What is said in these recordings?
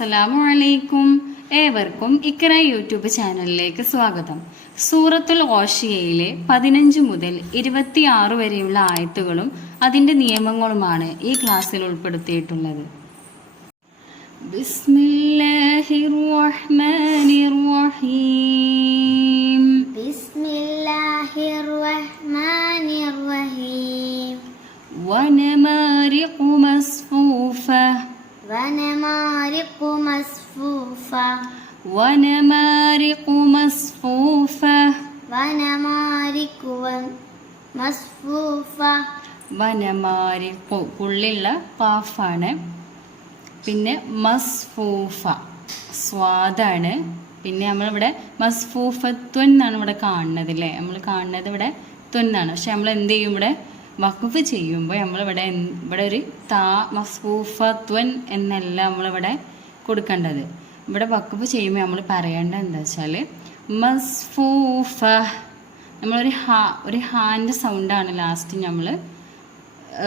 അസ്സലാമു അലൈക്കും. ഏവർക്കും ഇക്ര യൂട്യൂബ് ചാനലിലേക്ക് സ്വാഗതം. സൂറത്തുൽ ഗാഷിയയിലെ 15 മുതൽ 26 വരെയുള്ള ആയത്തുകളും അതിന്റെ നിയമങ്ങളുമാണ് ഈ ക്ലാസ്സിൽ ഉൾപ്പെടുത്തിയിട്ടുള്ളത്. ബിസ്മില്ലാഹിർ റഹ്മാനിർ റഹീം. ബിസ്മില്ലാഹിർ റഹ്മാനിർ റഹീം. വനമാരിഖു മസ്ഫൂഫ. ونمارق مصفوفة. ونمارق مصفوفة. ونمارق مصفوفة. വനമാരിഖു പുള്ളിയുള്ള കാഫാണ്. പിന്നെ മസ്ഫൂഫ സ്വാദാണ്. പിന്നെ നമ്മളിവിടെ മസ്ഫൂഫത്വൻ എന്നാണ് ഇവിടെ കാണുന്നത് അല്ലേ. നമ്മൾ കാണുന്നത് ഇവിടെ ത്വന്നാണ്. പക്ഷെ നമ്മൾ എന്ത് ചെയ്യും, ഇവിടെ വഖഫ് ചെയ്യുമ്പോൾ നമ്മളിവിടെ ഒരു താ മസ്ഫൂഫത്വൻ എന്നല്ല നമ്മളിവിടെ കൊടുക്കേണ്ടത്. ഇവിടെ വഖഫ് ചെയ്യുമ്പോൾ നമ്മൾ പറയേണ്ടത് എന്താ വെച്ചാൽ മസ്ഫൂഫ. ഒരു ഹാൻ്റെ സൗണ്ടാണ് ലാസ്റ്റ് നമ്മൾ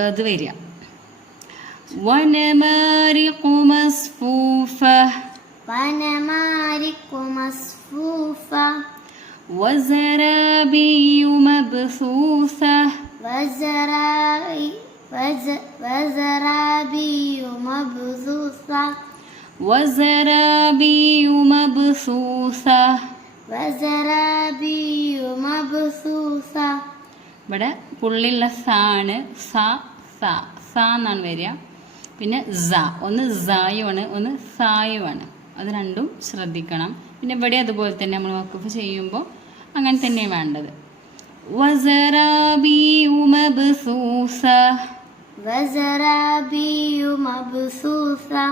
ഇത് വരിക. വനമാരിഖു മസ്ഫൂഫ. ونمارق مصفوفة. وزرابي مبثوثة. وزرابي مبثوثة. وزرابي مبثوثة. وزرابي مبثوثة. ഇവിടെ പുള്ളിയുള്ള സാണ്. സ എന്നാണ് വരിക. പിന്നെ സ, ഒന്ന് സായുമാണ്, ഒന്ന് സായുമാണ്. അത് രണ്ടും ശ്രദ്ധിക്കണം. പിന്നെ ഇവിടെ അതുപോലെ തന്നെ നമ്മൾ വഖഫ് ചെയ്യുമ്പോൾ അങ്ങനെ തന്നെ വേണ്ടത്. وزرابي مبثوثة. وزرابي مبثوثة.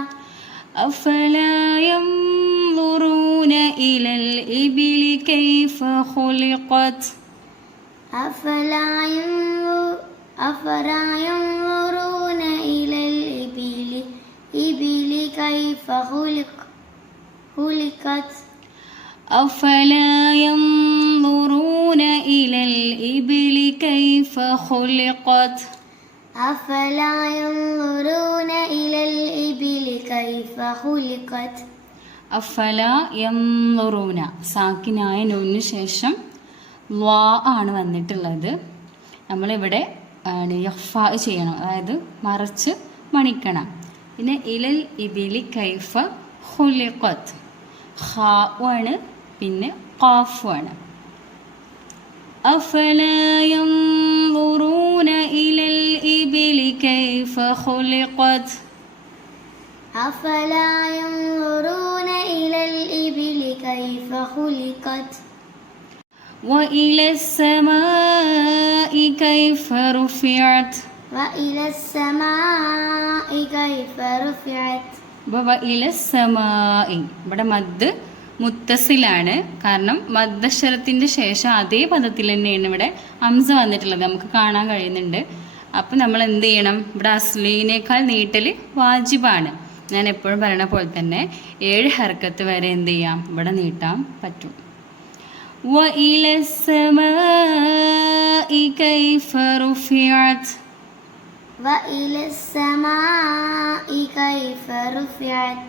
أفلا ينظرون إلى الإبل كيف خلقت. أفلا ينظرون إلى الإبل كيف خلقت. أفلا ينظرون إلى الإبل كيف خلقت. أفلا ينظرون إلى الإبل كيف خلقت. أفلا ينظرون സാക്കിനായ നൂനിന് ശേഷം ലാ ആണ് വന്നിട്ടുള്ളത്. നമ്മളിവിടെ യഫ്ഫാ ചെയ്യണം, അതായത് മറച്ച് മണിക്കണം. പിന്നെ ഇലൽ ഇബിലി കൈഫ ഖുലിഖത് ഖാവാണ്, പിന്നെ ഖാഫാണ്. അഫലാ യൻദുറൂന ഇലൽ ഇബിലി കൈഫ ഖുലിഖത്. أفلا ينظرون إلى الإبل كيف خلقت. وإلى السماء كيف رفعت. وإلى السماء كيف رفعت. وإلى السماء ഇവിടെ മദ് മുത്തസിലാണ്. കാരണം മദ്ദക്ഷരത്തിൻ്റെ ശേഷം അതേ പദത്തിൽ തന്നെയാണ് ഇവിടെ ഹംസ വന്നിട്ടുള്ളത്, നമുക്ക് കാണാൻ കഴിയുന്നുണ്ട്. അപ്പം നമ്മൾ എന്ത് ചെയ്യണം, ഇവിടെ അസ്ലീനേക്കാൾ നീട്ടൽ വാജിബാണ്. ഞാൻ എപ്പോഴും പറയണ പോലെ തന്നെ 7 ഹർക്കത്ത് വരെ എന്ത് ചെയ്യാം, ഇവിടെ നീട്ടാൻ പറ്റും. وإلى السماء كيف رفعت. وإلى السماء كيف رفعت.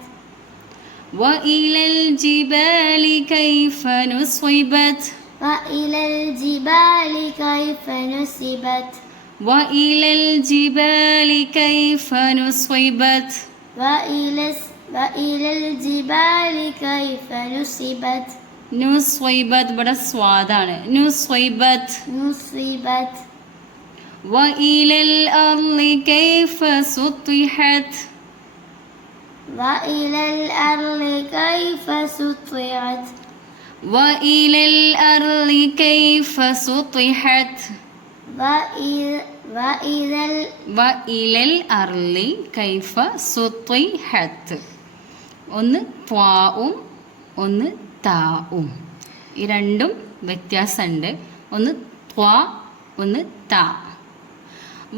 وإلى الجبال كيف نصبت. وإلى الجبال كيف نصبت. وإلى الجبال كيف نصبت. وإلى الجبال كيف نصبت. نصبت ഇവിടെ സ്വാദാണ്. نصبت. نصبت. وإلى الأرض كيف سطحت. وإلى الأرض كيف سطحت. وإلى الأرض كيف سطحت. وإلى الأرض كيف سطحت. ഒന്ന് ത്വാവും ഒന്ന് താവും. ഈ രണ്ടും വ്യത്യാസമുണ്ട്. ഒന്ന് ത്വാ, ഒന്ന് താ.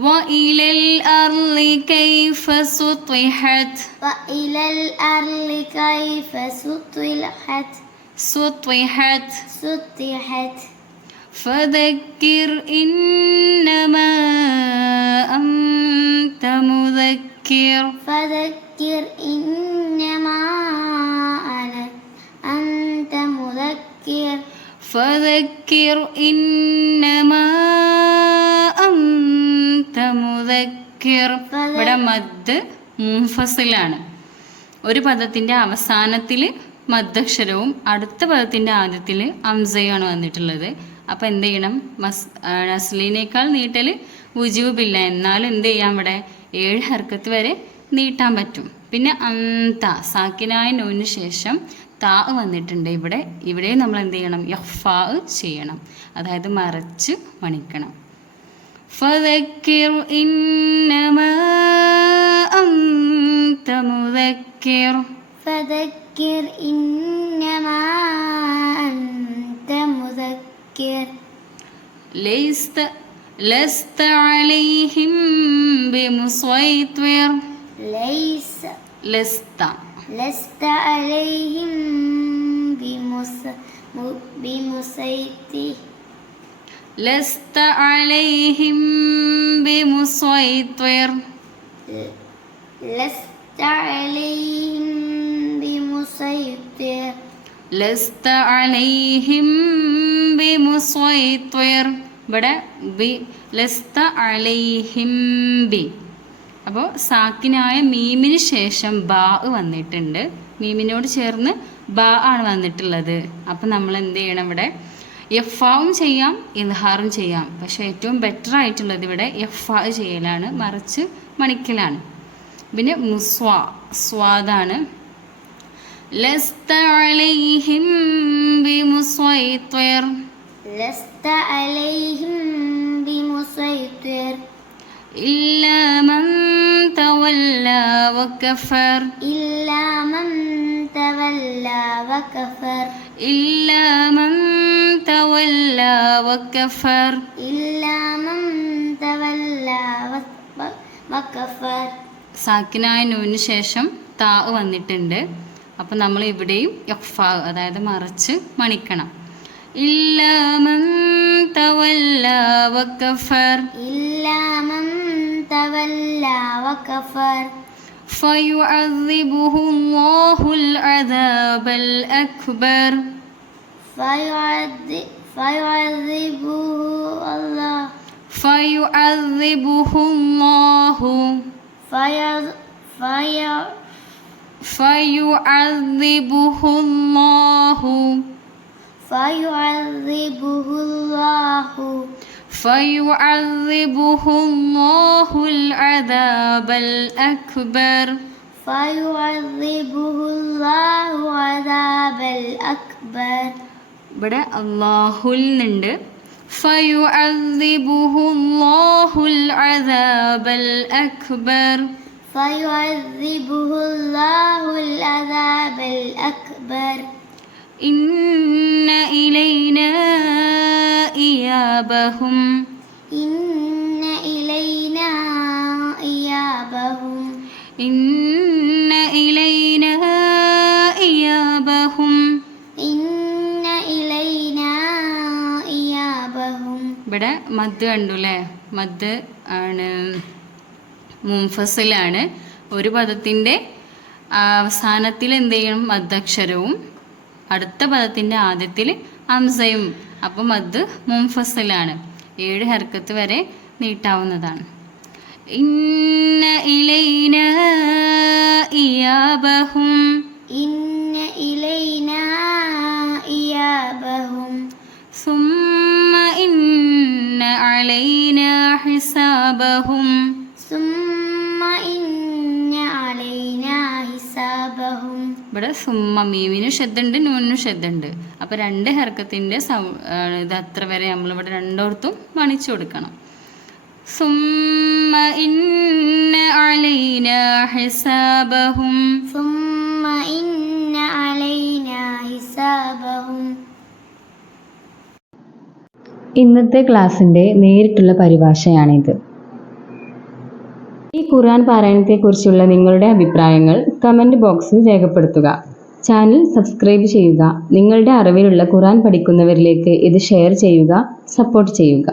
وإلى الأرض كيف سطحت. وإلى الأرض كيف سطحت. سطحت. سطحت. فذكر إنما أنت مذكر. فذكر إنما ഫദക്കിർ ഇന്നമാ അൻത മുദക്കിർ. ഇവിടെ മദ് മുൻഫസിലാണ്. ഒരു പദത്തിൻ്റെ അവസാനത്തിൽ മദ്ദക്ഷരവും അടുത്ത പദത്തിൻ്റെ ആദ്യത്തിൽ അംസയുമാണ് വന്നിട്ടുള്ളത്. അപ്പോൾ എന്ത് ചെയ്യണം? നസ്ലിനേക്കാൾ നീട്ടൽ വുജൂബില്ല, എന്നാലും എന്ത് ചെയ്യാം, ഇവിടെ 7 ഹർക്കത്ത് വരെ നീട്ടാൻ പറ്റും. പിന്നെ അന്ത സാക്കിനായ നൂന് ശേഷം താ വന്നിട്ടുണ്ട്. ഇവിടെ നമ്മൾ എന്ത് ചെയ്യണം? യഫ്ഫാ ചെയ്യണം, അതായത് മറച്ച് മണിക്കണം. ഫദക്കിർ ഇന്നമാ അൻത മുദക്കിർ. فذكر إنما أنت مذكر. لست عليهم بمسيطر. لست عليهم بمسيطر. لست عليهم بمسيطر. لست عليهم بمسيطر. لست عليهم بمسيطر. ഇവിടെ ബി ലസ്ത അലൈഹിം ബി. അപ്പോൾ സാക്കിനായ മീമിന് ശേഷം ബാ വന്നിട്ടുണ്ട്. മീമിനോട് ചേർന്ന് ബാ ആണ് വന്നിട്ടുള്ളത്. അപ്പം നമ്മൾ എന്ത് ചെയ്യണം? ഇവിടെ എഫാവും ചെയ്യാം ഇൽഹാറും ചെയ്യാം. പക്ഷേ ഏറ്റവും ബെറ്റർ ആയിട്ടുള്ളത് ഇവിടെ എഫാ ചെയ്യലാണ്, മറിച്ച് മണിക്കലാണ്. പിന്നെ സ്വാദാണ്. ലസ്ത അലൈഹിം ബിമുസൈത്വിർ. لست عليهم بمسيطر. إلا من تولى وكفر. إلا من تولى وكفر. إلا من تولى وكفر. إلا من تولى وكفر. സാക്കിനായ നൂന് ശേഷം താ വന്നിട്ടുണ്ട്. അപ്പം നമ്മൾ ഇവിടെയും യഫ്ഫാ, അതായത് മറച്ച് മണിക്കണം. إلا من تولى وكفر. إلا من تولى وكفر. فيعذبه الله العذاب الأكبر. فيعذبه الله. فيعذبه الله. فيعذبه الله. فيعذبه الله. فيعذبه الله العذاب الأكبر. فيعذبه الله العذاب الأكبر. ഇവിടെ അല്ലാഹുൽ നിന്നുണ്ട്. فيعذبه الله العذاب الأكبر. فيعذبه الله العذاب الأكبر. إن إلينا إيابهم. إن إلينا إيابهم. إن إلينا إيابهم. إن إلينا إيابهم. ഇവിടെ മദ് കണ്ടു അല്ലേ? മദ് ആണ്, മുൻഫസിലാണ്. ഒരു പദത്തിൻ്റെ അവസാനത്തിൽ എന്ത് ചെയ്യണം? മദ്ദക്ഷരവും അടുത്ത പദത്തിൻ്റെ ആദ്യത്തിൽ അംസയും. അപ്പം മദ് മുൻഫസിലാണ്, 7 ഹർക്കത്ത് വരെ നീട്ടാവുന്നതാണ്. ഇന്ന ഇലൈന ഇയാബഹും. إن إلينا إيابهم. ثم إن علينا حسابهم. ثم إن علينا حسابهم. ഇവിടെ സുമ്മ മീമിനും ഷദ്ദുണ്ട്, നൂനിനും ഷദ്ദുണ്ട്. അപ്പോൾ 2 ഹർക്കത്തിൻ്റെ ഇത് അത്ര വരെ നമ്മളിവിടെ രണ്ടോടത്തും മണിച്ചു കൊടുക്കണം. സുമ്മ ഇന്ന അലൈന ഹിസാബഹും. ثم إن علينا حسابهم. ഇന്നത്തെ ക്ലാസ്സിൻ്റെ നേരിട്ടുള്ള പരിഭാഷയാണിത്. ഈ ഖുർആൻ പാരായണത്തെക്കുറിച്ചുള്ള നിങ്ങളുടെ അഭിപ്രായങ്ങൾ കമൻറ്റ് ബോക്സിൽ രേഖപ്പെടുത്തുക. ചാനൽ സബ്സ്ക്രൈബ് ചെയ്യുക. നിങ്ങളുടെ അറിവിലുള്ള ഖുർആൻ പഠിക്കുന്നവരിലേക്ക് ഇത് ഷെയർ ചെയ്യുക, സപ്പോർട്ട് ചെയ്യുക.